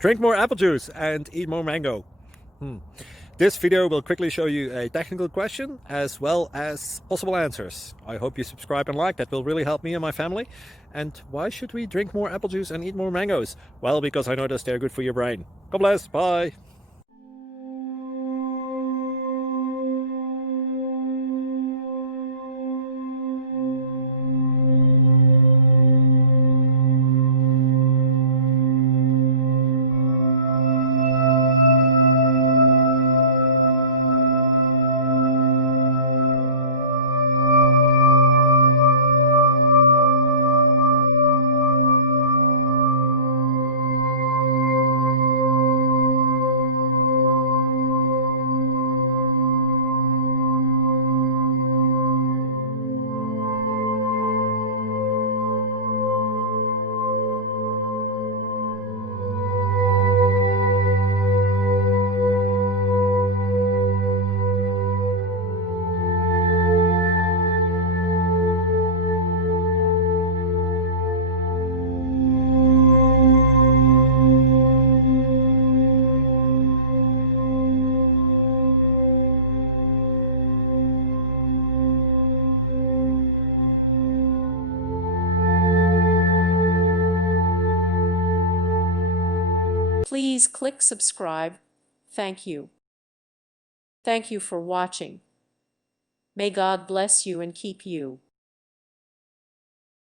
Drink more apple juice and eat more mango. This video will quickly show you a technical question as well as possible answers. I hope you subscribe and like, that will really help me and my family. And why should we drink more apple juice and eat more mangoes? Well, because I noticed they're good for your brain. God bless, bye. Please click subscribe. Thank you. Thank you for watching. May God bless you and keep you.